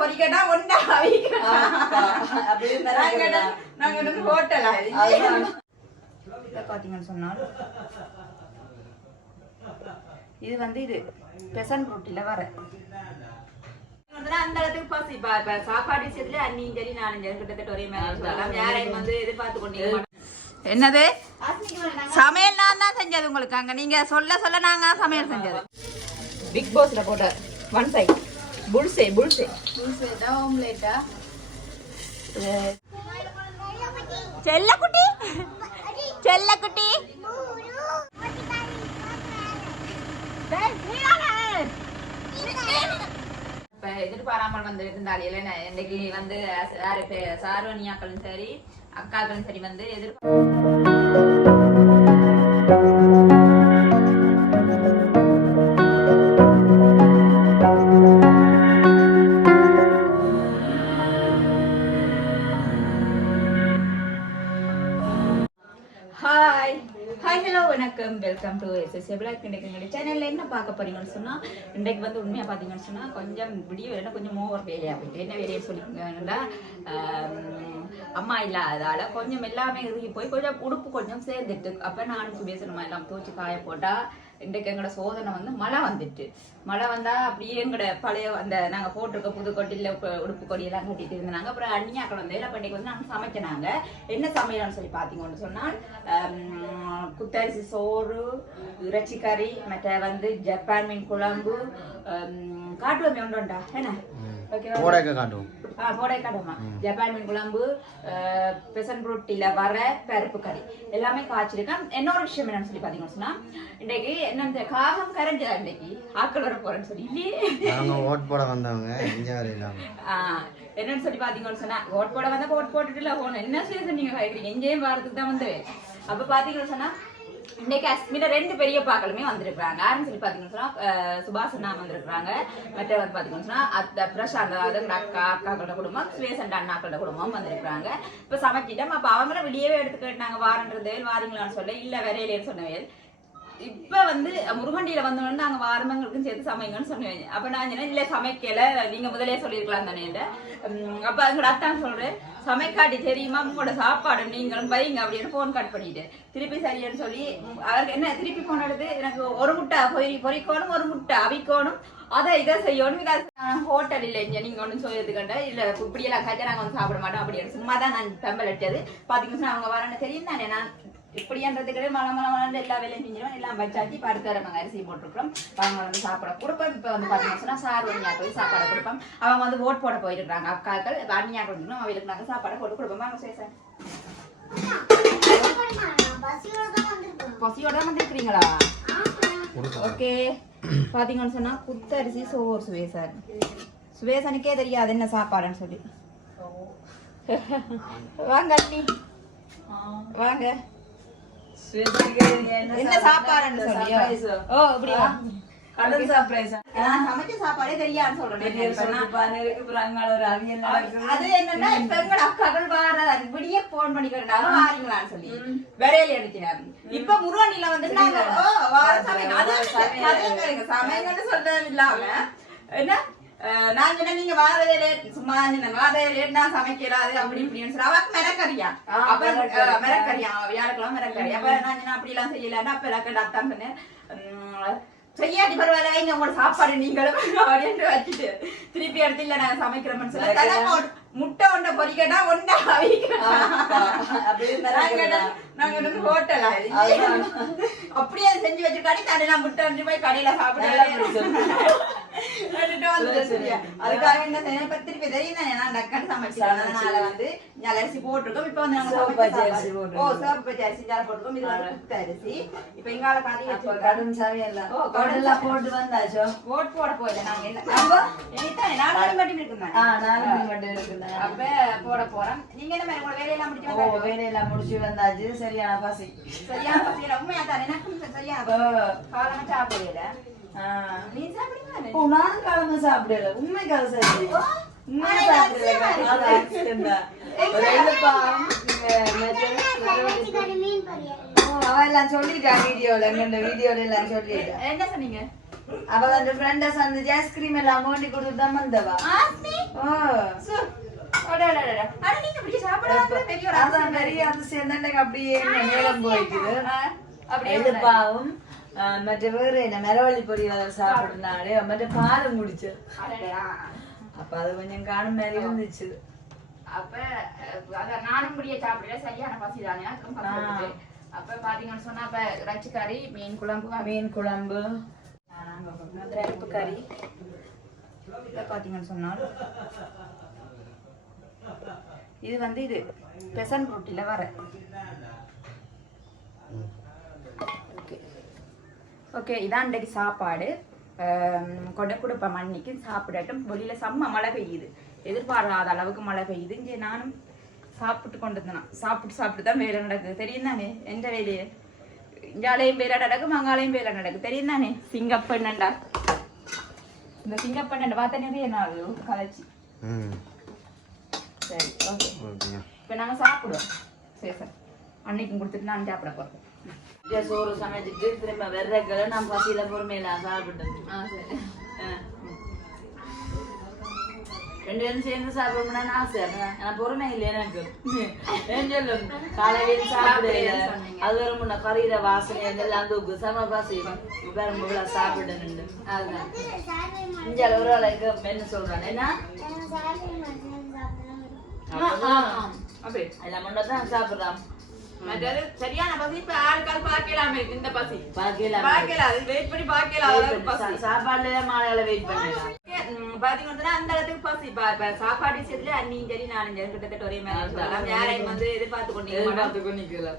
பொறிக்கட்டா ஒண்டா? நாங்க ஹோட்டலா. இதை? பார்த்தீங்கன்னு சொன்னால் இது வந்து இது பெசன் ரொட்டியில் வர. அந்த இடத்துக்கு பசி இப்ப சாப்பாடு விஷயத்துல அண்ணியும் சரி நானும் சரி கிட்டத்தட்ட ஒரே மாதிரி சொல்லலாம் யாரையும் வந்து எதிர்பார்த்து கொண்டீங்க என்னது? சமையல் நான் தான் செஞ்சது உங்களுக்கு அங்க. நீங்க சொல்ல சொல்ல நாங்க சமையல் செஞ்சது. பிக் பாஸ்ல போட்ட ஒன் சைட் புல்சே புல்சே செல்லக்குட்டி செல்லக்குட்டி இப்ப எதிர்பாராமல் வந்து இருந்தாலே இன்னைக்கு வந்து யாரு பே- சார்வனியாக்களும் சரி அக்காக்களும் சரி வந்து எதிர் பார்க்க போறீங்கன்னு சொன்னால் இன்றைக்கு வந்து உண்மையாக பார்த்தீங்கன்னு சொன்னால் கொஞ்சம் விடிய வேலை கொஞ்சம் ஓவர் வேலையாக போயிட்டு என்ன வேலையை சொல்லிங்கன்னா அம்மா இல்லாததால் கொஞ்சம் எல்லாமே இறுகி போய் கொஞ்சம் உடுப்பு கொஞ்சம் சேர்ந்துட்டு அப்போ நானும் பேசணுமா எல்லாம் தூச்சி காய போட்டால் இன்றைக்கு எங்களோட சோதனை வந்து மழை வந்துட்டு. மழை வந்தா அப்படியே எங்களோட பழைய அந்த நாங்க போட்டிருக்க புது கொட்டில உடுப்பு கொடியெல்லாம் கட்டிட்டு இருந்தாங்க. அப்புறம் அண்ணியாக்கள் வந்து எல்லாம் பண்ணிக்கு வந்து நாங்க சமைக்கினாங்க. என்ன சமையல்னு சொல்லி பார்த்தீங்கன்னு சொன்னால் குத்தரிசி சோறு இறைச்சி கறி மற்ற வந்து ஜப்பான் மீன் குழம்பு ஆம், காட்டுவமே ஒன்று என்ன? கோடைக்க காட்டும் ஆ, கோடை ஜப்பான் மீன் குழம்பு பெசன் ரொட்டில வர பருப்பு கறி. எல்லாமே காய்ச்சிருக்கேன். இன்னொரு விஷயம் என்னன்னு சொல்லி பாத்தீங்கன்னு சொன்னா இன்னைக்கு என்ன காகம் கரைஞ்சா இன்னைக்கு? ஆக்கள் வர போறேன்னு சொல்லி. இல்லையே. ஓட் போட வந்தவங்க என்னன்னு சொல்லி பாத்தீங்கன்னு சொன்னா ஓட் போட வந்தா ஓட் போட்டுட்டு இல்ல என்ன செய்ய நீங்க கேக்குறீங்க எங்கேயும் வாரத்துக்கு தான் வந்து அப்ப பாத்தீங்கன்னு சொன்னா இன்னைக்கு அஸ்மில ரெண்டு பெரிய பாக்களுமே வந்திருக்காங்க யாருன்னு சொல்லி பாத்தீங்கன்னு சொன்னா அஹ், சுபாஷனா வந்திருக்காங்க மற்ற வந்து பாத்தீங்கன்னு சொன்னா அத்த பிரசாந்த் அதாவது அக்கா அக்காக்களோட குடும்பம் சுவேசண்ட் அண்ணாக்களோட குடும்பம் வந்திருக்காங்க இப்ப சமைச்சிட்டோம் அப்ப அவங்கள வெளியவே எடுத்துக்கிட்டாங்க வாரன்றது வாரீங்களான்னு சொல்ல இல்ல வரையிலேன்னு சொன்னவேல் இப்ப வந்து முருகண்டியில வந்தோடனே நாங்க வாரமங்களுக்கும் சேர்த்து சமைங்கன்னு சொன்னேன். அப்ப நான் சொன்னேன் இல்ல சமைக்கல. நீங்க முதலே சொல்லிருக்கலாம் தானே அப்ப எங்களோட அத்தான் சொல்றேன் சமைக்காட்டி தெரியுமா? உங்களோட சாப்பாடு நீங்களும் பையங்க அப்படின்னு போன் கட் பண்ணிட்டு திருப்பி சரின்னு சொல்லி உம், அவருக்கு என்ன திருப்பி போன் எடுத்து எனக்கு ஒரு முட்டை பொரி பொரிக்கணும் ஒரு முட்டை அவிக்கணும் அதை இதை செய்யணும். இதை ஹோட்டல் இல்லை இங்க நீங்க ஒன்றும் சொல்லியதுக்கண்ட இல்ல இப்படியெல்லாம் கட்ட நாங்கள் வந்து சாப்பிட மாட்டோம். அப்படின்னு சும்மா தான் நான் பெம்பல் அடிச்சது. பாத்தீங்கன்னா அவங்க வரேன்னு தெரியும் தானே நான் இப்படின்றதுக்கு மழை மழை மழை எல்லா வேலையும் செஞ்சிடும் எல்லாம் வச்சாச்சு பருத்து நாங்கள் அரிசி போட்டிருக்கிறோம். அவங்க வந்து சாப்பிட கொடுப்போம். இப்போ வந்து பார்த்தீங்கன்னா சொன்னா சார் ஒன்னியாக்கள் சாப்பாடு கொடுப்போம். அவங்க வந்து ஓட் போட போயிருக்காங்க அக்காக்கள் இப்போ அண்ணியாக்கள் வந்து அவங்களுக்கு நாங்கள் சாப்பாடு போட்டு கொடுப்போம். வாங்க சேசன். பசியோட தான் வந்துருக்கிறீங்களா? ஓகே. பார்த்தீங்கன்னு சொன்னா குத்தரிசி சோறு சுவேசன். சுவேசனுக்கே தெரியாது என்ன சாப்பாடுன்னு சொல்லி. வாங்க அண்ணி. வாங்க. என்ன சாப்பாடுன்னு சொல்லியோ ஓ. கடல் சமைச்ச சாப்பாடே தெரியாதுன்னு சொல்றேன். ஒரு அவியல். அது என்னன்னா இப்ப வார விடிய போன் பண்ணிக்கிறாங்க வாரீங்களான்னு சொல்லி விரையில அடிக்கிறாங்க இப்ப முருகனில வந்து நாங்க வார சமையல். அது அது சமையல்னு சொல்றது இல்லாம என்ன? நான் சொன்னேன் நீங்க வாரதே லேட் சும்மா வாரதே லேட் நான் சமைக்கிறாது அப்படி இப்படின்னு சொல்லி. அவக்கு மிரக்கறியா அப்ப மிரக்கறியா வியாழக்கிழமை மிரக்கறி அப்ப நான் சொன்னேன் அப்படி எல்லாம் செய்யலன்னா அப்ப எனக்கு அத்தான் சொன்னேன். செய்யாட்டி பரவாயில்ல வைங்க உங்களோட சாப்பாடு நீங்களும் அப்படின்ட்டு வச்சுட்டு திருப்பி எடுத்து இல்ல நான் சமைக்கிறோம்னு சொல்லி. முட்டை ஒன்றை பொறிக்கட்டா ஒன்றா அப்படியே மிரட்டுறதா? நாங்க ஹோட்டலா அதுதான். அப்படியே அதை செஞ்சு வச்சிருக்காடி தடை நான் முட்டை வந்து போய் கடையில நல்லா சாப்பிடுறேன் பிடிச்சது. அதுக்காக என்ன செய்யணும் இப்ப திருப்பி தெரியும் தானே நான் டக்குன்னு சமைச்சேன் அதனால வந்து ஞால அரிசி போட்டிருக்கோம் இப்ப வந்து நாங்க அரிசி சாப்பாடு. போட்டிருக்கோம். ஓ சிவப்பு பச்சை அரிசி ஜால போட்டிருக்கோம் இது வந்து குத்த அரிசி இப்ப எங்கால கறி அப்ப வச்சிருக்கோம் கடும் சமையல் தான். ஓ, கடும் கடலெல்லாம் போட்டு வந்தாச்சோ போட போயில நாங்க என்ன அப்போ இனிதான் நாலு மணி மட்டும் இருக்குங்க ஆ, நாலு மணி மட்டும் இருக்குதா? அப்ப போட போறோம் நீங்க என்ன மாதிரி வேலையெல்லாம் முடிச்சு? வேலையெல்லாம் முடிச்சு வந்தாச்சு சரியான பசி சரியா பசியில உண்மையா தான் எனக்கும் சரியா காலமா சாப்பிடல. நீ சாப்பிடுங்க நானும் கிழமை சாப்பிடல உண்மைக்காக சரி உண்மையா இது சாப்பிடல அவ எல்லாம் சொல்லிட்டா வீடியோல எங்க வீடியோல எல்லாம் சொல்லிட்டா என்ன சொன்னீங்க அவ வந்து ஃப்ரெண்ட சந்திச்சு ஐஸ்கிரீம் எல்லாம் மோண்டி கொடுத்துட்டு தான் வந்தவா ஓ சு, அட, அட, அட, அட. ஆனா நீங்க இப்படி சாப்பிடாத பெரிய ஒரு அதான் அதிசயம் நிறைய அதிசயம் தான் எனக்கு அப்படியே நேரம் போய்க்குது ஆ, அப்படியே இது பாவம் ஆஹ் மற்ற வேறு என்ன மரவள்ளி பொரியல் சாப்பிடுனாலே மற்ற பாலும் குடிச்சு. அப்ப அது கொஞ்சம் காணும் மாதிரி இருந்துச்சு. அப்ப நானும் முடிய சாப்பிடல. சரியான பசி தானே. அப்ப பாத்தீங்கன்னு சொன்னா அப்ப இறைச்சி கறி மீன் குழம்பு. மீன் குழம்பு. கறி. பாத்தீங்கன்னு சொன்னால் இது வந்து இது பெசன் ரொட்டியில் வர. ஓகே. ஓகே இதான் இன்றைக்கு சாப்பாடு. கொடை கொடுப்ப மண்ணிக்கு சாப்பிடட்டும். வெளியில் செம்ம மழை பெய்யுது. எதிர்பாராத அளவுக்கு மழை பெய்யுது. இங்கே நானும் சாப்பிட்டு கொண்டு இருந்தேன் சாப்பிட்டு சாப்பிட்டு தான் வேலை நடக்குது. தெரியும் தானே எந்த வேலையே? இங்காலையும் வேலை நடக்கும் மங்காலையும் வேலை நடக்கும். தெரியும் தானே சிங்கப்பெண்ணண்டா. இந்த சிங்கப்பெண்ணண்டா பார்த்த நிறைய நாள் கலைச்சி. சரி ஓகே இப்போ நாங்கள் சாப்பிடுவோம் சரி சார். அன்னைக்கும் கொடுத்துட்டு நான் சாப்பிட போகிறோம் சோறு சமைச்சிட்டு திரும்ப வெர்றக்களை நான் பசியில பொறுமையில சாப்பிட்டேன் ஆ சரி. ஆஹ். ரெண்டு பேரும் சேர்ந்து சாப்பிடணும்னு ஆசை. ஆனா பொறுமை இல்லை எனக்கு. ஏன் சொல்லும்? காலையில சாப்பிடல. அது வரும் முன்ன கறியில வாசனை எல்லாம் தூக்கு. சம பாசி. அதுதான். இங்க ஒரு ஆளுக்கு என்ன சொல்றான். என்ன? எல்லாம் முன்ன தான் சாப்பிடுறான். மற்றது சரியான பசி இப்ப ஆளுக்கால் பார்க்கலாமே இந்த பசி. பார்க்கலாம். வெயிட் பண்ணி பார்க்கலாம் பசி. சாப்பாடுல மாலையில வெயிட் பண்ணலாம் பாத்தீங்கன்னா அந்த அளவுக்கு பசி. இப்ப சாப்பாடு விஷயத்துல அண்ணியும் சரி நானும் சரி கிட்டத்தட்ட ஒரே மாதிரி சொல்லலாம். யாரையும் வந்து எதிர்பார்த்து கொண்டீங்க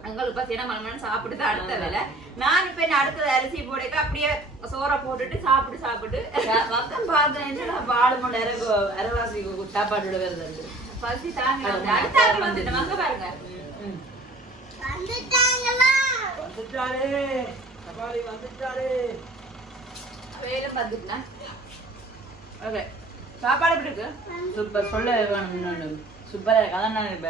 எங்களுக்கு பத்தி என்ன மலமலன்னு சாப்பிட்டு தான் அடுத்த வேலை. நான் இப்ப என்ன அடுத்தது அரிசி போடைக்க அப்படியே சோறை போட்டுட்டு சாப்பிட்டு சாப்பிட்டு. பக்கம் பார்த்தேன் நேரம் அரைவாசி சாப்பாடு வருது சாப்பாடு எப்படி இருக்கு? சூப்பர். சொல்ல வேணும் இன்னொன்று சூப்பரா இருக்கு. அதான் நான் இப்போ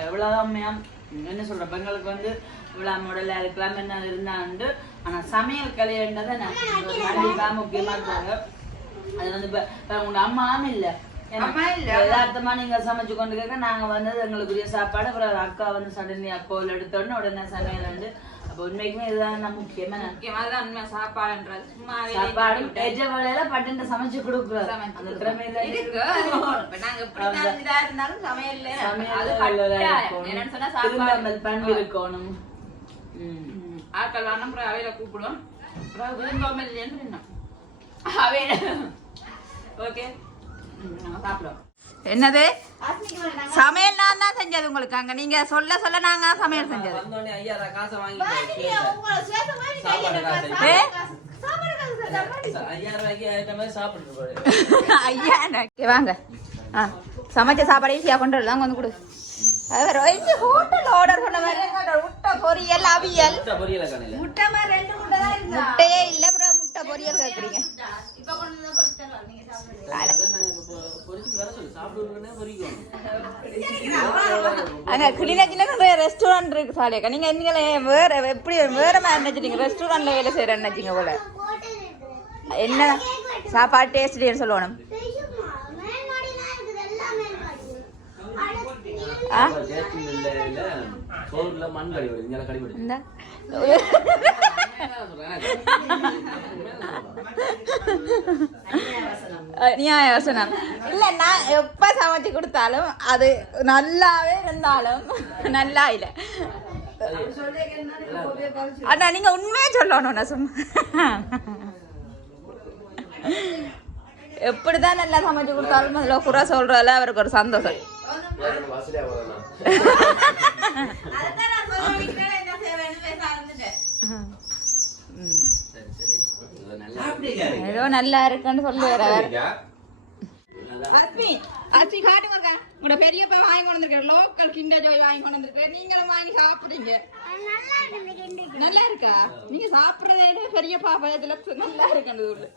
என்ன சொல்றேன் பெண்களுக்கு வந்து இவ்வளோ மாடலாக இருக்கலாம் என்ன இருந்தாண்டு ஆனா சமையல் கலைன்றதை நான் கண்டிப்பாக முக்கியமா இருக்காங்க அது வந்து இப்போ உங்க அம்மாவும் இல்லை அம்மா இல்ல. யதார்த்தமா நீங்க சமைச்சு கொண்டு கேட்க நாங்க வந்தது எங்களுக்குரிய சாப்பாடு. அப்புறம் அக்கா வந்து சடனி அக்கோல் எடுத்தோடனே உடனே சமையல் வந்து அப்போ உண்மைக்குமே இதுதான் நான் முக்கியமா. முக்கியமா உண்மை சாப்பாடுன்றது. சும்மா சாப்பாடு ஏற்ற வேலையில பட்டு சமைச்சு கொடுக்குறோம் அந்த திறமையில இருக்கு. நாங்க எப்படிதான் இதா இருந்தாலும் சமையல்ல அது சமையல் கட்டாயம். என்னன்னு சொன்னா சாப்பாடு. திரும்பாமல் பண்பு இருக்கணும். ஆட்கள் வரணும் அப்புறம் அவையில கூப்பிடுவோம். அப்புறம் விரும்பாமல் இல்லைன்னு நின்னோம் அவையில. ஓகே. என்னது? சமையல் நான் தான் செஞ்சது உங்களுக்கு அங்க. நீங்க சொல்ல சொல்ல நாங்க சமையல் செஞ்சது. வாங்க சமைச்ச சாப்பாடு ஈஸியாக கொண்டு வரலாம். வந்து கொடு. ஹோட்டல் ஆர்டர் பண்ண மாதிரி முட்டை பொரியல் அவியல்? முட்டை பொரியல காணையில முட்டை மாதிரி ரெண்டு முட்டை தான் முட்டையே இல்ல முட்டை பொரியல் கேக்குறீங்க. அங்க கிளிநொச்சில நிறைய ரெஸ்டாரண்ட் இருக்கு சாலியாக்கா நீங்க நீங்களே வேற எப்படி வேற மாதிரி நினைச்சிட்டீங்க ரெஸ்டாரண்ட்ல வேலை செய்யற நினைச்சீங்க போல? என்ன? சாப்பாடு டேஸ்ட் சொல்லணும். நியாய வசனம் இல்ல நான் எப்ப சமைச்சு கொடுத்தாலும் அது நல்லாவே இருந்தாலும் நல்லா இல்ல அண்ணா நீங்க உண்மையா சொல்லணும் சும்மா. எப்படிதான் நல்லா சமைச்சு கொடுத்தாலும் அதுல குறை சொல்றதுல அவருக்கு ஒரு சந்தோஷம். ஏதோ நல்லா இருக்குன்னு சொல்லுவார் அவர் அஸ்மி அஸ்மி காட்டுங்க இருக்கா உங்களோட பெரியப்பா வாங்கி கொண்டு வந்திருக்காரு லோக்கல் கிண்டர் ஜோய் வாங்கி கொண்டு வந்திருக்காரு நீங்களும் வாங்கி சாப்பிடுறீங்க நல்லா இருக்கா நீங்க சாப்பிடுறதை விட பெரியப்பா பயத்துல நல்லா இருக்கு அந்த ஊர்ல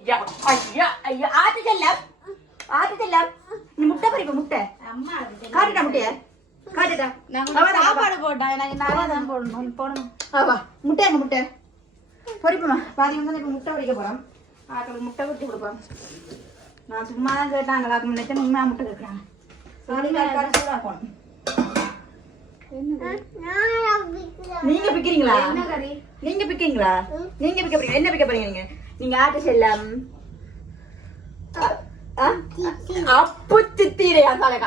ஐயா ஐயா ஐயா ஆட்டு செல்லம் ஆட்டு செல்லம் நீ முட்டை பறிப்ப முட்டை. காட்டுடா முட்டைய. காட்டுடா. சாப்பாடு போட்டா எனக்கு நிறைய தான் போடணும். போடணும். ஆவா முட்டை எங்க முட்டை? பொறிப்போமா? பாதி வந்து இப்போ முட்டை பொறிக்க ஆக்களுக்கு முட்டை பொறிச்சு கொடுப்போம். நான் சும்மா தான் கேட்டாங்களா நினைச்சேன் உண்மையா முட்டை கேட்குறாங்க நீங்க பிக்கிறீங்களா நீங்க பிக்கிறீங்களா நீங்க பிக்க போறீங்க என்ன பிக்க போறீங்க நீங்க? நீங்க ஆட்டு செல்லம்.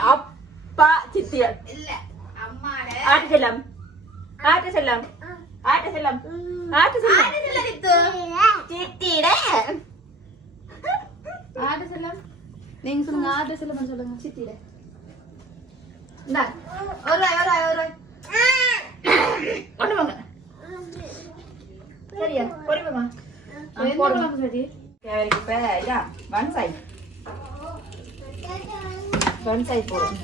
அப்பா சித்திரை இல்ல அம்மாட ஆட்டு செல்லம் ஆட்டு செல்லம் ஆட்டு செல்லம் ஆட்டு செல்லம் சித்திர ஆடு செல்லம் நீங்க சொல்லுங்க ஆடு செல்லம் சொல்லுங்க சித்திர இந்தா ஒரு ரூபாய் ஒரு ரூபாய் ஒரு கொண்டு வாங்க சரியா பொறுமைமா குழம்பு சரி தேவைக்கு இப்ப இதான் ஒன் சைட் சைட் போடும்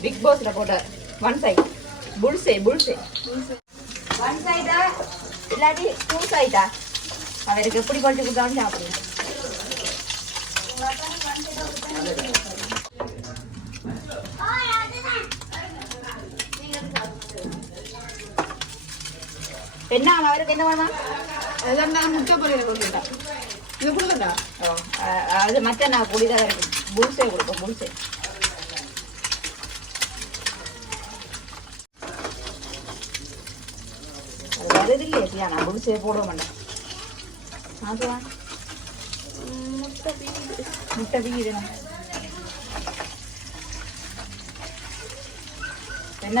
பிக் பாஸ்ல போட்ட one side bullseye bullseye one சைடா இல்லாட்டி டூ சைடா அவருக்கு எப்படி குறைச்சி கொடுத்தாலும் சாப்பிடுங்க என்ன அவருக்கு என்ன வேணுமா எல்லாம் நான் முட்டை பொரியல் கொடுத்துட்டேன் இது கொடுக்கட்டா ஓ, அது மற்ற நான் குடிதான் இருக்கு புல்சே கொடுப்போம் புல்சே அது வருது இல்லையா சியா நான் புல்சே போட மாட்டேன் ஆசுவா முட்டை பீடுங்க என்ன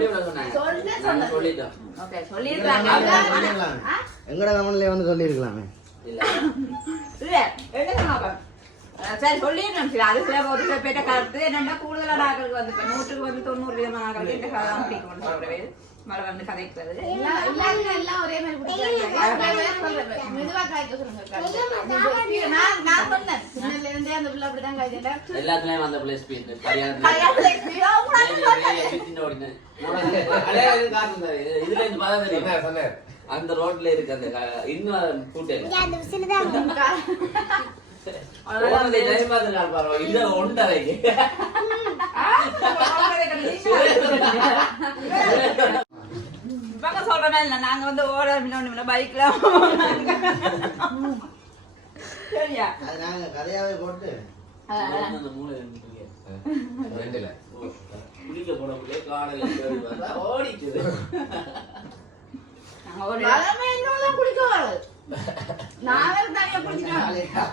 விட சொன்னாங்க. சொல்ல நாங்க சொல்லிட்டோம். ஓகே சொல்லிருக்காங்க எங்கட கமெண்ட்லயே வந்து சொல்லியிருக்கலாமே. இல்ல. இல்ல என்ன சரி சொல்லிடணும் சரி அது சில ஒரு சில பேட்ட கருத்து என்னன்னா கூடுதலான ஆட்களுக்கு வந்து இப்ப நூற்றுக்கு வந்து தொண்ணூறு விதமான இந்த கதை தான் சொல்றது மழை வந்து எல்லாம் ஒரே மாதிரி அந்த பிள்ளை இதுல இருந்து பார்த்தா தெரியும். ரோட்ல இருக்கு அந்த இன்னும் கூட்டம் இவங்க சொல்ற மாதிரி இல்ல நாங்க வந்து ஓட பைக்ல சரியா நாங்க கதையாவே போட்டு குளிக்க ஓடிக்குது நாங்க ஓட வளமை இன்னும் குளிக்க வராது நான் வேற தனியா குளிச்சிட்டேன்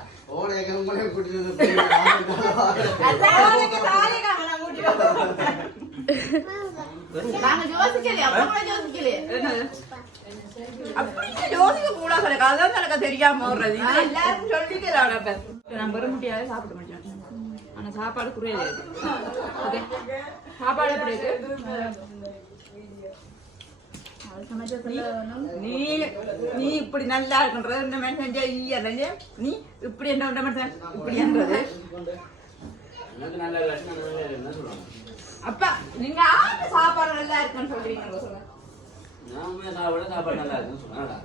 கூட தெரியாம எல்லாரும் நான் பெற முடியாது சாப்பிட மாட்டேன் ஆனா சாப்பாடு குறையல ஓகே சாப்பாடு எப்படி இருக்கு? நீ நீ இப்படி நல்லா இருக்குன்றது இந்த மனுஷன் செஞ்ச நீ இப்படி என்ன உண்ட மனுஷன்? இப்படி என்றது அப்பா நீங்க ஆட்டு சாப்பாடு நல்லா இருக்குன்னு சொல்றீங்க சொல்லுங்க. சாப்பிட சாப்பாடு நல்லா இருக்குன்னு சொன்னாடா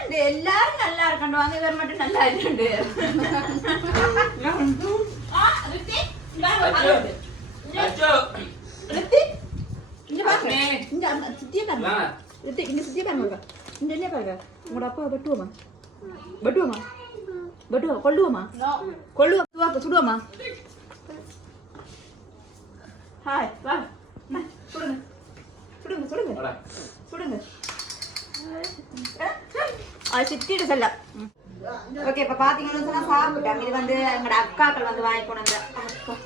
இந்த எல்லாரும் நல்லா இருக்கணும். வாங்க இவர் மட்டும் நல்லா ரித்தி, இங்க பாருங்க. இங்க அந்த சித்தியை பாருங்க. இங்க சித்தியை பாருங்க. இங்க என்ன பாருங்க உங்களோட அப்பா வெட்டுவோமா வெட்டுவோமா வெட்டுவா கொல்லுவா சுடுவாக்க சுடுவோமா ஹாய் வா சுடுங்க சுடுங்க சுடுங்க. சுடுங்க அது சித்திட்டு செல்ல ஓகே இப்ப சாப்பிட்டோம் இது வந்து எங்களோட அக்காக்கள் வந்து வாங்கி கொண்டு வந்த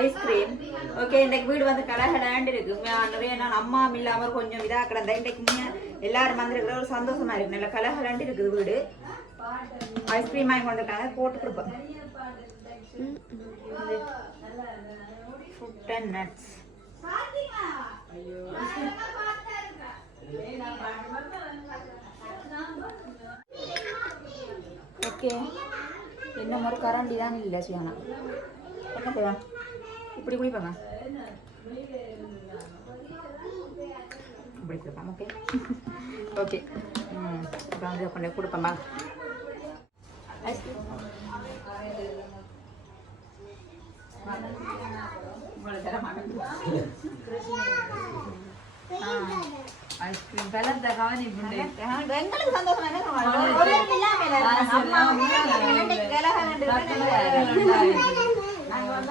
ஐஸ்கிரீம் ஓகே இன்றைக்கு வீடு வந்து கடகடாண்டு இருக்கு. உண்மையா நிறைய நான் அம்மா இல்லாமல் கொஞ்சம் இதாக கிடந்த இன்றைக்கு எல்லாரும் வந்திருக்கிற ஒரு சந்தோஷமா இருக்கு. நல்ல கலகலாண்டு இருக்குது வீடு. ஐஸ்கிரீம் வாங்கி கொண்டு வந்திருக்காங்க போட்டு கொடுப்பேன் ஃபுட் அண்ட் நட்ஸ் ஓகே என்ன ஒரு கரண்டி தான் இல்லை சியானா? என்ன செய்யலாம் இப்படி குடிப்பாங்க இப்படி கொடுப்பாங்க ஓகே ஓகே ம் இப்போ வந்து கொண்டு போய் கொடுப்பேன் வாங்க ஐஸ்கிரீம் உங்களுக்கு தர மாட்டேன் ஐஸ்கிரீம் கலந்த கவனி புண்டை எங்களுக்கு சந்தோஷம்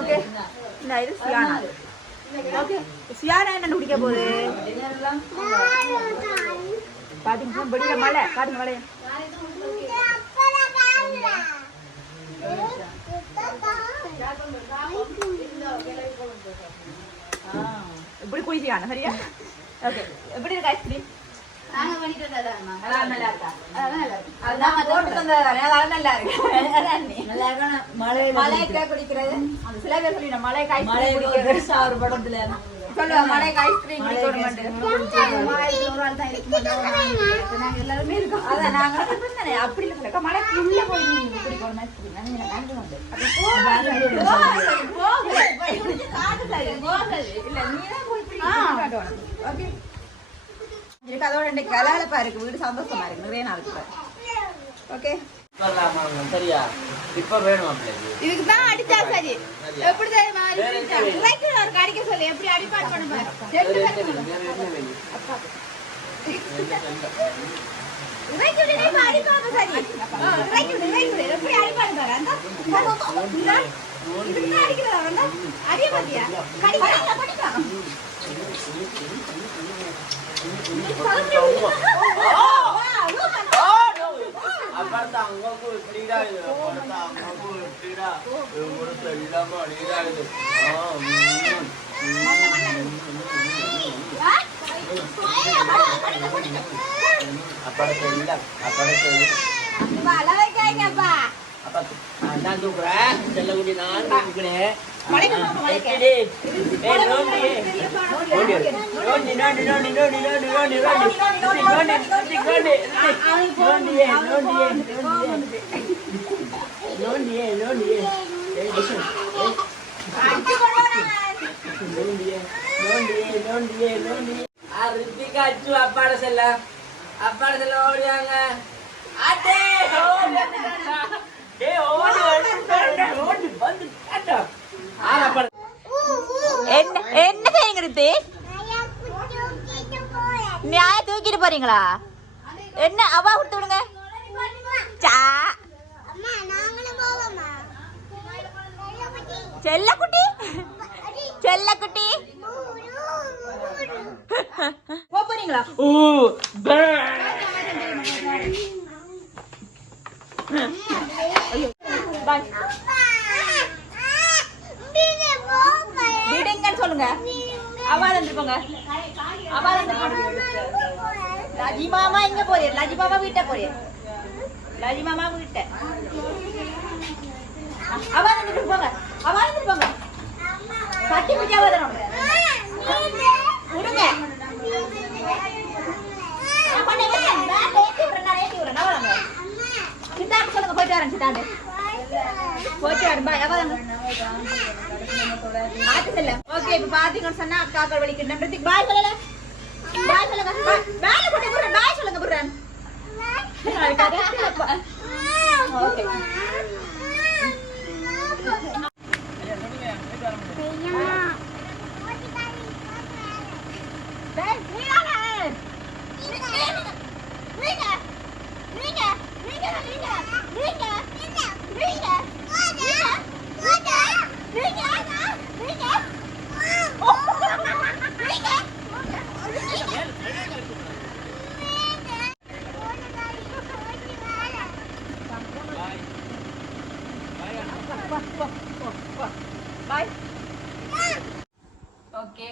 ஓகே. இந்த இது சியானா. ஓகே. சியானா என்ன குடிக்க போகுது? பாத்தீங்கன்னா வெளியில மழை. பாருங்க மழைய இப்படி குடி சரியா ஓகே. எப்படி இருக்கு ஐஸ்கிரீம் நாங்க பண்ணிட்டு நல்லா இருக்கா? அதான் நல்லா இருக்கு. அதுதான் போட்டு அதான் நல்லா இருக்கு. நீ. நல்லா இருக்கணும் மழையில மலைக்கா குடிக்கிறது. அந்த சில பேர் சொல்லி மலைக்கு ஐஸ்கிரீம் மழையில ஒரு குடிக்கிறது. பெருசா ஒரு படத்துல. சொல்லுவா ஐஸ்கிரீம் மழைக்கு தான் இருக்க மாட்டோம். நாங்க எல்லாருமே இருக்கோம். அதான் நாங்க தானே அப்படி இல்லை மலைக்கு உள்ள போய் நீங்க குடிக்கணும் ஐஸ்கிரீம் போகல, போகல, போய். இல்ல, நீதான் போய் இப்படி குடிச்சு காட்டணும். Okay? இருக்கு அதோட இன்னைக்கு கலகலப்பா இருக்கு. வீடு சந்தோஷமா இருக்கு. நிறைய நாளுக்கு. ஓகே சரியா? இப்ப வேணும் இதுக்கு தான் அடிச்சா சரி. எப்படி தெரியுமா? இறைக்கு ஒரு சொல்லி. எப்படி அடிப்பாடு பண்ண பாரு. ரெண்டு பேரும் இறைக்கு விடு, நீ அடிப்பாங்க சரி. ஆ, இறைக்கு விடு, இறைக்கு விடு. எப்படி அடிப்பாடு பாரு. அந்த இந்த, இதுக்கு தான் அடிக்கிறதா? வந்து அடிய பாத்தியா கடிக்கலாம் அப்புறத்த அங்கக்கு இப்படிடா இது அப்புறத்த அங்கக்கு இப்படிடா இது முழுச இல்லாம அடிடா இது ஆ, ம், அப்புறத்த இல்ல அப்புறத்த இல்ல அளவைக்காய்ங்கப்பா அப்ப நான் தூக்குறேன் செல்லக்குடி நான் தூக்குறேன் அப்பாட செல்ல அப்பாட செல்ல ஓடியாங்க. அட்டே என்ன என்ன செய்யுங்க ரித்தி நியாய தூக்கிட்டு போறீங்களா? என்ன அவா கொடுத்து விடுங்க. சா. செல்லக்குட்டி. செல்லக்குட்டி. போறீங்களா? பாய் விடுங்கன்னு சொல்லுங்க. அவா போங்க. அவா லஜி மாமா எங்க போறீர் லஜி மாமா வீட்டை போறீர் லஜி மாமா வீட்டை அவா ரெண்டு போங்க. அவா ரெண்டு போங்க. கட்டி பிடிச்சா விடுங்க நான் பண்ணுவேன். நான் ஏத்தி விடுறேன், நான் ஏத்தி விடுறேன். நான் வரேங்க. சித்தாண்டு சொல்லுங்க போயிட்டு வரேன் சித்தாண்டு போயிட்டு வரேன் பாய் அவா ஆட்டு ஓகே இப்ப பாத்தீங்கன்னு சொன்னா அக்காக்கள் வலிக்கு. நன்றதுக்கு பாய் சொல்லல. பாய் சொல்லுங்க பாய் போட்டு புறன் பாய் சொல்லுங்க புறன் ஓகே நீங்க நீங்க நீங்க நீங்க 瑞哥瑞哥瑞哥瑞哥瑞哥瑞哥瑞哥瑞哥瑞哥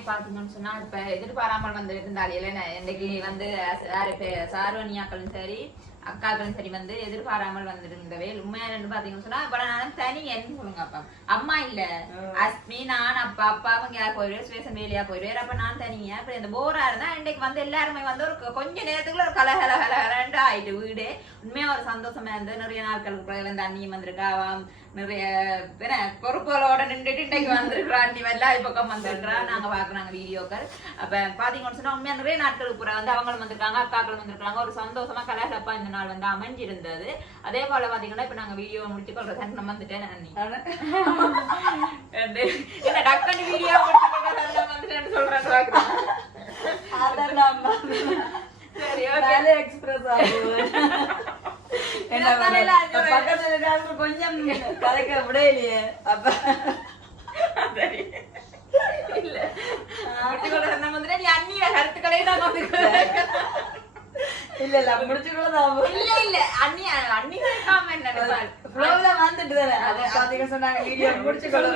பாத்தீங்கன்னு சொன்னா இப்ப எதிர்பாராமல் வந்து இருந்தாலே இன்னைக்கு வந்து சார்வனியாக்களும் சரி அக்காக்களும் சரி வந்து எதிர்பாராமல் வந்திருந்தவே உண்மையா ரெண்டு பாத்தீங்கன்னு சொன்னா இப்ப நானும் தனி என்ன சொல்லுங்க அப்பா. அம்மா இல்ல. அஸ்மி நான் அப்பா அப்பா அவங்க யார் போயிடுவேன் சுவேசன் வேலையா போயிடுவேன் அப்ப நான் தனியா? இப்ப இந்த போரா இருந்தா இன்னைக்கு வந்து எல்லாருமே வந்து ஒரு கொஞ்ச நேரத்துக்குள்ள ஒரு கல கல கல கலண்டு ஆயிட்டு வீடு. உண்மையா ஒரு சந்தோஷமா இருந்து நிறைய நாட்களுக்கு பிறகு அண்ணியும் வந்திருக்காவாம் நிறைய பொறுப்புகளோட நின்றுட்டு இன்னைக்கு வந்திருக்கிறா அண்ணி எல்லாம் இப்ப பக்கம் வந்துருக்கிறா. நாங்க பாக்குறாங்க வீடியோக்கள். அப்ப பாத்தீங்கன்னு சொன்னா உண்மையா நிறைய நாட்களுக்கு பிறகு வந்து அவங்களும் வந்திருக்காங்க அக்காக்களும் வந்திருக்காங்க. ஒரு சந்தோஷமா கலகலப்பா இந்த நாள் வந்து அமைஞ்சிருந்தது. அதே போல பாத்தீங்கன்னா இப்ப நாங்க வீடியோ முடிச்சு கொள்ற நம்ம வந்துட்டேன் என்ன டக்குனு வீடியோ முடிச்சு கொள்ற வந்துட்டேன்னு சொல்றேன். சரி எக்ஸ்பிரஸ் ஆகுது. கொஞ்சம் கதைக்க விடையிலையே அப்ப. இல்ல முடிச்சு வந்துட்டு நீ அண்ணியோட கருத்துக்களை நான் வந்து இல்ல இல்ல முடிச்சுக்கூடதான் இல்ல இல்ல அண்ணி அண்ணி கேட்காம என்ன? ஃப்ளோல வந்துட்டு தானே அது பாத்தீங்க சொன்னாங்க வீடியோ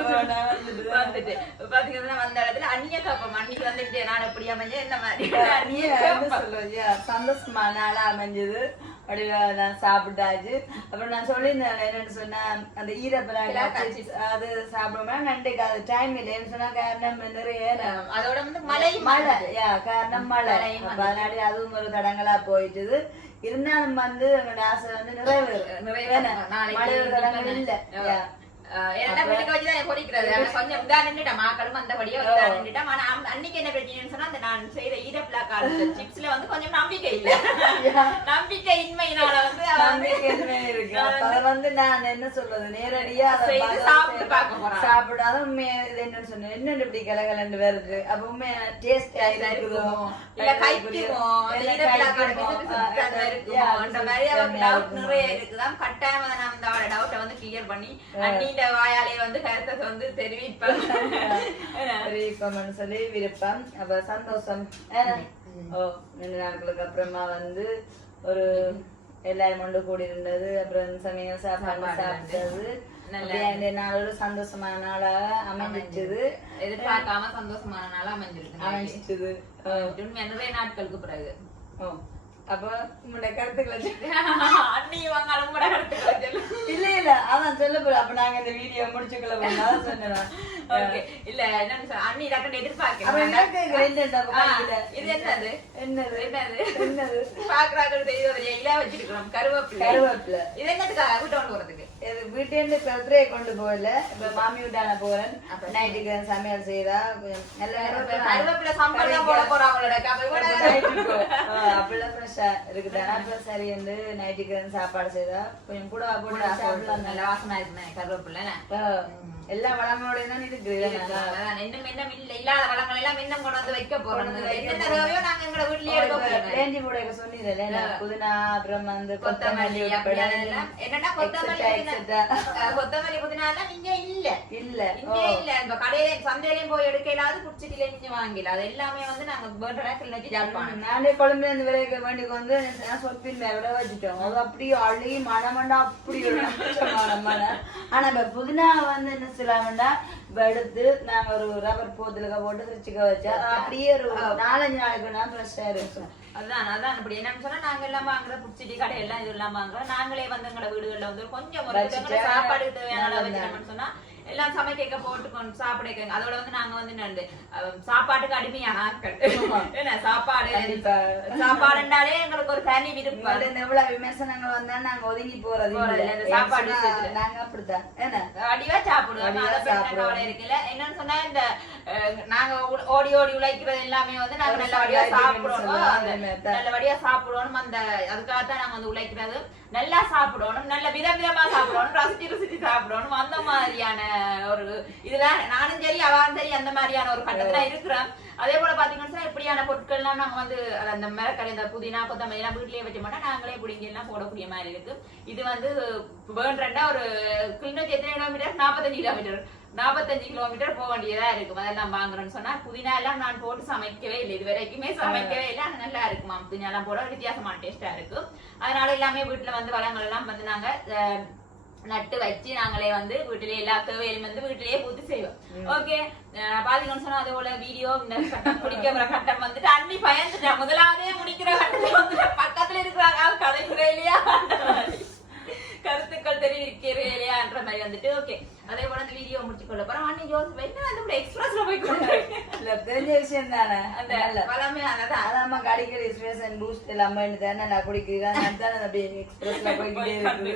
வேண்டாம் வந்துட்டு தானே. பாத்தீங்கன்னா வந்த இடத்துல அண்ணிய கேப்போம் அன்னைக்கு வந்துட்டு நான் எப்படி அமைஞ்சேன் இந்த மாதிரி அண்ணிய சொல்லுவியா? சந்தோஷமா நாளா அமைஞ்சது அப்படியே நான் சாப்பிட்டாச்சு. அப்புறம் நான் சொல்லியிருந்தேன் என்னன்னு சொன்னா அந்த ஈரப்பழம் அது சாப்பிடுவோம் நன்றைக்கு அது டைம் இல்லைன்னு சொன்னா காரணம் நிறைய அதோட வந்து மழை மழை யா காரணம் மழை. அதனால அதுவும் ஒரு தடங்களா போயிட்டுது. இருந்தாலும் வந்து எங்களோட ஆசை வந்து நிறைவேறும். நாளைக்கு மழை ஒரு தடங்கள் இல்ல. என்ன நம்பிக்கை இல்ல நம்பிக்கை இன்மையினால வந்து வந்து என்ன நான் என்ன சொல்றது நேரடியா சாப்பிட்டு பார்க்க போறான். சாப்பிடாத உண்மையா என்னன்னு சொன்னேன் என்னென்ன இப்படி கலகலன்னு வருது அப்ப உண்மையா டேஸ்ட் இருக்குதோ இல்ல இருக்குமோ அந்த மாதிரி டவுட் நிறைய இருக்குதான் கட்டாயமா நான் அந்த டவுட்டை வந்து கிளியர் பண்ணி அண்ணிட்ட வாயாலே வந்து கருத்தை வந்து தெரிவிப்பேன் தெரிவிப்போம்னு சொல்லி விருப்பம். அப்ப சந்தோஷம். ஓ ரெண்டு நாட்களுக்கு அப்புறமா வந்து ஒரு எல்லாரும் ஒன்று கூடி இருந்தது. அப்புறம் சமையல் சாப்பாடு சாப்பிட்டது. நாள் ஒரு சந்தோஷமான நாளாக அமைஞ்சிச்சது எதிர்பார்க்காம சந்தோஷமான நாள் அமைஞ்சிருக்கு அமைஞ்சிச்சது நிறைய நாட்களுக்கு பிறகு. ஓ. அப்ப உங்களுடைய கருத்துக்களை. அண்ணி வாங்காலும் கூட கருத்துக்களை சொல்லு. இல்ல இல்ல அதான் சொல்ல போற அப்ப நாங்க இந்த வீடியோ முடிச்சுக்கல போனோம் சொன்னேன். இல்ல சொல்ல அண்ணி எனக்கு எதிர்பார்க்கிறேன். இது என்னது? என்னது? என்னது? என்னது? பாக்குறாங்க ஒரு இலா வச்சிருக்கிறோம் கருவேப்பிலை. கருவேப்பிலை. இது என்னத்துக்காக? கொண்டு போறதுக்கு? வீட்டேந்து பெருத்திரையை கொண்டு போகல. இப்ப மாமி வீட்டான போறேன். நைட்டுக்கு சமையல் இவ்வளவு அப்படிலாம் ஃப்ரெஷ்ஷா இருக்குது. அப்ப சரி வந்து நைட்டுக்கு சாப்பாடு செய்தா கொஞ்சம் கூட போட்டு சாப்பிடலாம். நல்ல வாசமா இருக்குண்ணே கருவேப்பிலை. ஆ, எல்லா வளமோட தான் அதான் இன்னும் இல்ல இல்லாத வளங்கள் எல்லாம் இன்னும் கொண்டு வந்து வைக்க போறோம். தேவையோ நாங்க எங்களோட வீட்லயே எடுக்க வேண்டி கூட சொன்னீங்கல்ல புதினா அப்புறம் வந்து கொத்தமல்லி என்னன்னா கொத்தமல்லி கொத்தமல்லி புதினா. எல்லாம் இங்க இல்ல. இல்ல. இங்க இல்ல. இப்ப கடையில சந்தையிலயும் போய் எடுக்கலாது குடிச்சிட்டில இங்க வாங்கல அது எல்லாமே வந்து நாங்க நேரத்துல வச்சு ஜாப்பான் நானே குழம்புல இருந்து விளைவிக்க வேண்டிக்கு வந்து நான் சொப்பின் மேல வச்சுட்டோம். அது அப்படியே அழி மனமண்டா அப்படி ஆனா இப்ப புதினா வந்து என்ன இப்ப எடுத்து நாங்க ஒரு ரப்பர் போத்துல போட்டு திருச்சிக்க வச்சா அப்படியே ஒரு நாலஞ்சு நாளைக்கு நான் ஃப்ரெஷ்ஷா இருக்கும் அதான் அதான் அப்படி. என்னன்னு சொன்னா நாங்க எல்லாம் வாங்குற புடிச்சிட்டி கடை எல்லாம் இது எல்லாம் வாங்குறோம். நாங்களே வந்து எங்களோட வீடுகள்ல வந்து கொஞ்சம் சாப்பாடுக்கு தேவையான சொன்னா எல்லாம் சமைக்க போட்டு கொண்டு சாப்பிட அதோட வந்து நாங்க வந்து நண்டு சாப்பாட்டுக்கு அடிமையான ஆட்கள். என்ன சாப்பாடு. சாப்பாடுண்டாலே எங்களுக்கு ஒரு தனி விருப்பம். இவ்வளவு விமர்சனங்கள் வந்தா நாங்க ஒதுங்கி போறது சாப்பாடு. நாங்க அப்படித்தான். என்ன அடிவா சாப்பிடுவோம். சாப்பிடுவோம். இருக்குல்ல என்னன்னு சொன்னா இந்த நாங்க ஓடி ஓடி உழைக்கிறது எல்லாமே வந்து நாங்க நல்லபடியா அந்த மாதிரி. நல்லபடியா சாப்பிடணும். அந்த அதுக்காகத்தான் நாங்க வந்து உழைக்கிறது. நல்லா சாப்பிடணும் நல்ல விதம் விதமா சாப்பிடணும் ரசிச்சு ருசிச்சு சாப்பிடணும். அந்த மாதிரியான ஒரு இதுல நானும் சரி அவன் சரி அந்த மாதிரியான ஒரு கட்டத்துல இருக்கிறோம் அதே போல பாத்தீங்கன்னா இப்படியான பொருட்கள்லாம் நாங்க வந்து அந்த மிளகரை இந்த புதினா கொத்தமல்லி எல்லாம் வீட்லயே வைக்க மாட்டோம் நாங்களே பிடிங்கி எல்லாம் போடக்கூடிய மாதிரி இருக்கு. இது வந்து வேண்டா ஒரு கிலோமீட்டர்? நாற்பத்தஞ்சு கிலோமீட்டர். நாற்பத்தஞ்சு கிலோமீட்டர் போக வேண்டியதா இருக்கும் அதெல்லாம் வாங்குறேன்னு சொன்னா புதினா எல்லாம் நான் போட்டு சமைக்கவே இல்லை. இது வரைக்குமே சமைக்கவே இல்லை. ஆனா நல்லா இருக்குமா புதினா எல்லாம் போட வித்தியாசமான டேஸ்டா இருக்கு. அதனால எல்லாமே வீட்டுல வந்து வளங்கள் எல்லாம் வந்து நாங்க நட்டு வச்சு நாங்களே வந்து வீட்டிலேயே எல்லா தேவையிலும் வந்து வீட்டிலேயே பூத்து செய்வோம். ஓகே? பாத்தீங்கன்னு சொன்னா அதே போல வீடியோ இந்த கட்டம் முடிக்கிற கட்டம் வந்துட்டு அன்னி பயந்துட்டேன் முதலாவதே முடிக்கிற கட்டத்துல வந்து பக்கத்துல இருக்கிறாங்க கதைக்கிறே இல்லையா. கருத்துக்கள் தெரிவிக்கிறே இல்லையான்ற மாதிரி வந்துட்டு ஓகே. அதே போல இந்த வீடியோ முடிச்சு கொள்ள போறோம் அன்னி ஜோசப் என்ன வந்து எக்ஸ்பிரஸ்ல போய் இல்ல தெரிஞ்ச விஷயம் தானே அந்த நல்ல. பழமையானதான் அதாம்மா கடிக்கிற ஸ்ட்ரெஸ் பூஸ்ட் எல்லாமே தானே நான் குடிக்கிறேன் அதுதான் அப்படியே எக்ஸ்பிரஸ்ல போய்கிட்டே இருக்குது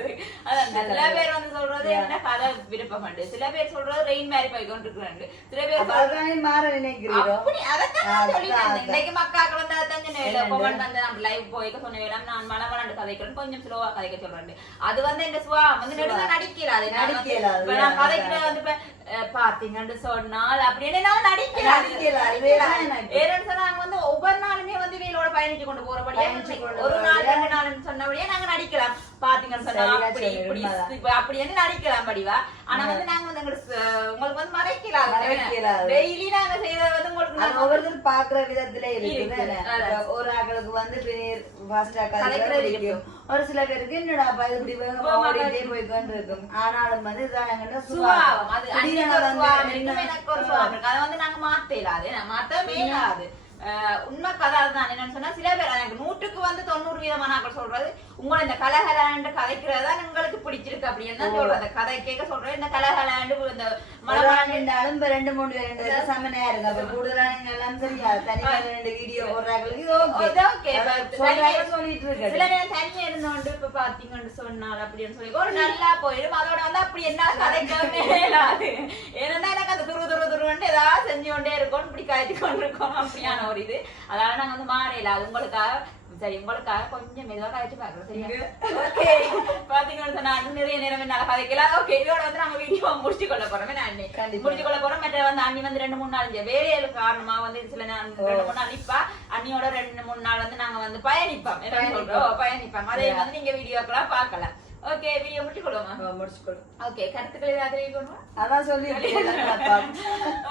அதான் சில பேர் வந்து சொல்றது என்ன கதை விருப்பம் சில பேர் சொல்றது ரெயின் மாதிரி போய் கொண்டு இருக்கிறாங்க சில பேர் அதுதானே மாற நினைக்கிறீரோ அப்படி அதான், சொல்லிட்டேன். அதான். இன்னைக்கு மக்காக்கள் வந்து அதான் சொன்னேன். என்னண்டு? comment வந்து நம்ம live போய்க்க சொன்னேன். நான் மலமலண்டு கதைக்கிறேன். கொஞ்சம் ஆ கதைக்க சொல்றேன். அது வந்து இந்த சுவா வந்து நடிக்கல அது. நடிக்கல கதைக்கிறது பாத்தீங்கன்னு சொன்னால் அப்படின்னு நான் நடிக்கல அது. நடிக்கல, அது நடிக்கல. வேற எனக்கு. ஏன்னு சொன்னா நாங்க வந்து ஒவ்வொரு நாளுமே வந்து வேலோட பயணிச்சு கொண்டு போறபடியா ஒரு நாள் நாள்னு சொன்னபடியா நாங்க நடிக்கலாம். பாத்தீங்கன்னு சொன்னா அப்படி இப்படி அப்படின்னு நடிக்கலாம் படிவா? ஆனா வந்து நாங்க வந்து உங்களுக்கு வந்து மறைக்கலாம். டெய்லி நாங்க செய்யறது வந்து உங்களுக்கு ஒவ்வொருத்தரும் பாக்குற விதத்துல இருக்குது. என்ன? இப்ப ஒரு ஆக்களுக்கு வந்து பிடிக்கும். ஒரு சில பேருக்கு என்னடா இப்படி ஓடிட்டே போய் கொண்டு இருக்கும். ஆனாலும் வந்து சுபாவம்? அது ஒரு வந்து சுபாவம். என்ன- இருக்கும், எனக்கு ஒரு சுபாவம் இருக்கு. அதை வந்து நாங்க மாத்தலாது. நான் மாத்தவே இயலாது. உண்மை கதை அதுதான் என்னன்னு சொன்னா சில பேர் எனக்கு நூற்றுக்கு வந்து தொண்ணூறு வீதமான ஆட்கள் சொல்றது. உங்களை இந்த கலகலாண்டு கதைக்கிறதா உங்களுக்கு பிடிச்சிருக்கு அப்படின்னு தான் சொல்றது அந்த கதை கேட்க சொல்றேன். இந்த கலகலாண்டு இந்த இப்ப ரெண்டு மூணு ரெண்டு பேரும் செம்மனையா இருக்கு. அப்ப கூடுதலா எல்லாம் தெரியாது தனியா ரெண்டு வீடியோ போடுறாங்களுக்கு சில நேரம் தனியா இருந்தோண்டு இப்ப பாத்தீங்கன்னு சொன்னால் அப்படின்னு சொல்லி ஒரு நல்லா போயிடும். அதோட வந்து அப்படி என்ன கதைக்கவே இயலாது ஏன்னா எனக்கு அந்த துரு துரு துருன்ட்டு ஏதாவது செஞ்சு கொண்டே இருக்கோம். இப்படி கழிச்சு கொண்டு இருக்கோம் அப்படியான ஒரு இது. அதனால நாங்க வந்து மாறையில அது உங்களுக்காக சரி உங்களுக்காக கொஞ்சம் மெதுவா கழிச்சு பாக்குறோம் சரியா? ஓகே. பாத்தீங்கன்னு சொன்னா இன்னும் நிறைய நேரம் என்னால கதைக்கலாம் ஓகே இதோட வந்து நாங்க வீடியோ முடிச்சு கொள்ள போறோம் என்ன அண்ணி. முடிச்சு கொள்ள போறோம். மற்ற வந்து அண்ணி வந்து ரெண்டு மூணு நாள் வேலையில காரணமா வந்து சில ரெண்டு மூணு நாள் நிப்பா. அண்ணியோட ரெண்டு மூணு நாள் வந்து நாங்க வந்து பயணிப்போம். என்ன சொல்றோம். பயணிப்போம். அதே வந்து நீங்க வீடியோக்கெல்லாம் பார்க்கலாம். ஓகே வீடியோ முடிச்சு கொள்ளுமா முடிச்சுக்கொள்ளும் ஓகே கருத்துக்களை ஏதாவது அதான் சொல்லிட்டு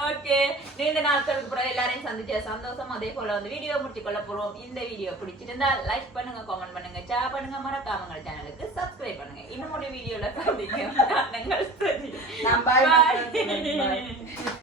ஓகே நீண்ட நாட்களுக்கு பிறகு எல்லாரையும் சந்திச்ச சந்தோஷம் அதே போல வந்து வீடியோ முடிச்சு கொள்ள போறோம். இந்த வீடியோ பிடிச்சிருந்தா லைக் பண்ணுங்க கமெண்ட் பண்ணுங்க ஷேர் பண்ணுங்க மறக்காம சேனலுக்கு சப்ஸ்கிரைப் பண்ணுங்க. இன்னும் ஒரு வீடியோல சந்திக்க நான் bye.